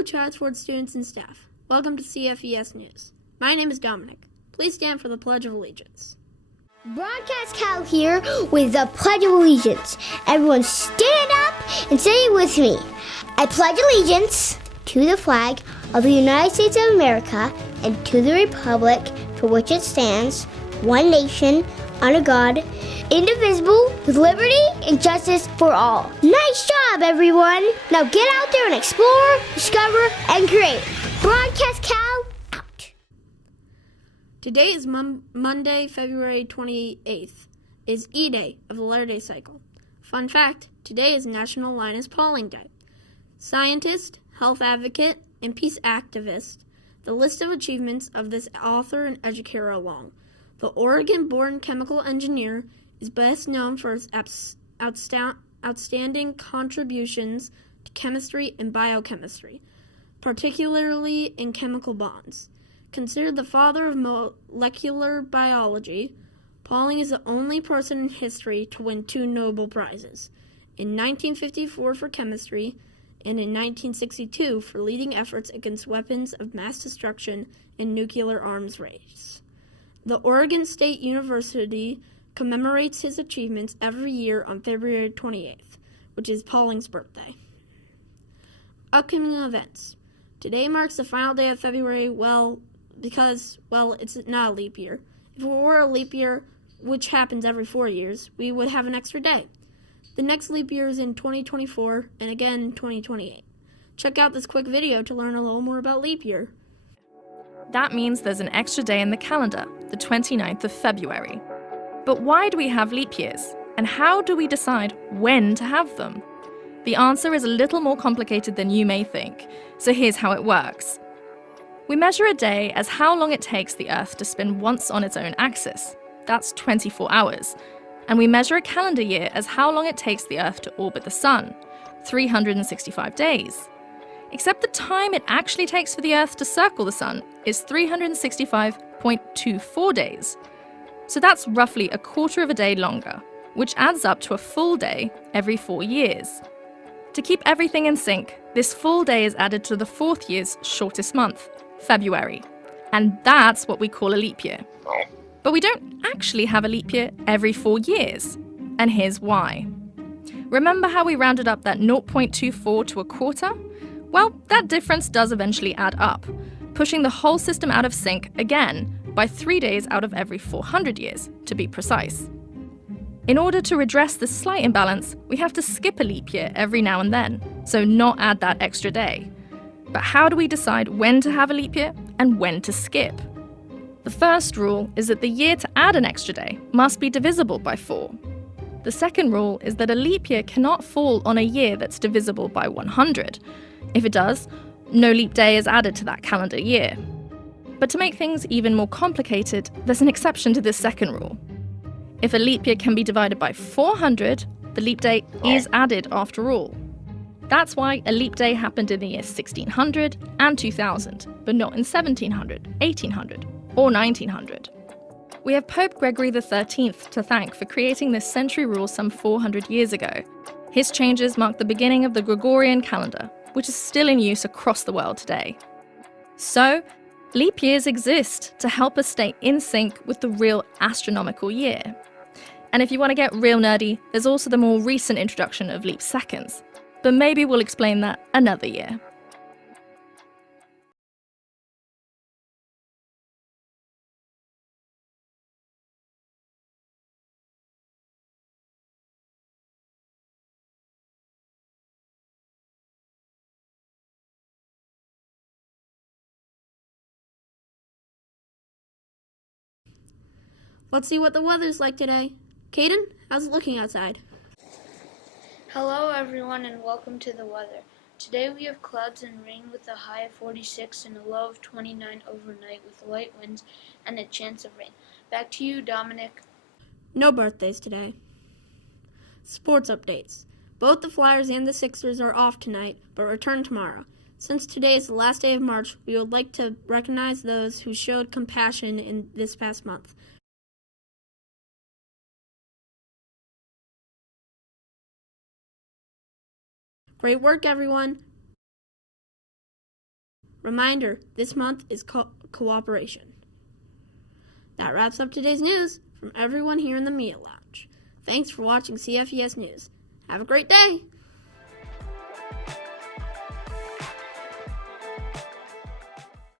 Hello, Chatsford students and staff. Welcome to CFES News. My name is Dominic. Please stand for the Pledge of Allegiance. Broadcast Cal here with the Pledge of Allegiance. Everyone stand up and say it with me. I pledge allegiance to the flag of the United States of America and to the republic for which it stands, one nation, under God, indivisible, with liberty and justice for all. Nice job, everyone! Now get out there and explore, discover, and create. Broadcast Cal out. Today is Monday, February 28th, is E-Day of the Letter Day Cycle. Fun fact, today is National Linus Pauling Day. Scientist, health advocate, and peace activist, the list of achievements of this author and educator are long. The Oregon-born chemical engineer is best known for his outstanding contributions to chemistry and biochemistry, particularly in chemical bonds. Considered the father of molecular biology, Pauling is the only person in history to win 2 Nobel Prizes, in 1954 for chemistry and in 1962 for leading efforts against weapons of mass destruction and nuclear arms race. The Oregon State University commemorates his achievements every year on February 28th, which is Pauling's birthday. Upcoming events. Today marks the final day of February, because it's not a leap year. If it were a leap year, which happens every 4 years, we would have an extra day. The next leap year is in 2024 and again in 2028. Check out this quick video to learn a little more about leap year. That means there's an extra day in the calendar, the 29th of February. But why do we have leap years? And how do we decide when to have them? The answer is a little more complicated than you may think, so here's how it works. We measure a day as how long it takes the Earth to spin once on its own axis. That's 24 hours. And we measure a calendar year as how long it takes the Earth to orbit the Sun, 365 days. Except the time it actually takes for the Earth to circle the Sun is 365.24 days. So that's roughly a quarter of a day longer, which adds up to a full day every 4 years. To keep everything in sync, this full day is added to the 4th year's shortest month, February. And that's what we call a leap year. But we don't actually have a leap year every 4 years. And here's why. Remember how we rounded up that 0.24 to a quarter? Well, that difference does eventually add up, pushing the whole system out of sync again by 3 days out of every 400 years, to be precise. In order to redress this slight imbalance, we have to skip a leap year every now and then, so not add that extra day. But how do we decide when to have a leap year and when to skip? The first rule is that the year to add an extra day must be divisible by 4. The second rule is that a leap year cannot fall on a year that's divisible by 100. If it does, no leap day is added to that calendar year. But to make things even more complicated, there's an exception to this second rule. If a leap year can be divided by 400, the leap day is added after all. That's why a leap day happened in the year 1600 and 2000, but not in 1700, 1800, or 1900. We have Pope Gregory XIII to thank for creating this century rule some 400 years ago. His changes marked the beginning of the Gregorian calendar, which is still in use across the world today. So, leap years exist to help us stay in sync with the real astronomical year. And if you want to get real nerdy, there's also the more recent introduction of leap seconds. But maybe we'll explain that another year. Let's see what the weather's like today. Caden, how's it looking outside? Hello everyone and welcome to the weather. Today we have clouds and rain with a high of 46 and a low of 29 overnight with light winds and a chance of rain. Back to you, Dominic. No birthdays today. Sports updates. Both the Flyers and the Sixers are off tonight, but return tomorrow. Since today is the last day of March, we would like to recognize those who showed compassion in this past month. Great work, everyone. Reminder, this month is cooperation. That wraps up today's news from everyone here in the Media Lounge. Thanks for watching CFES News. Have a great day!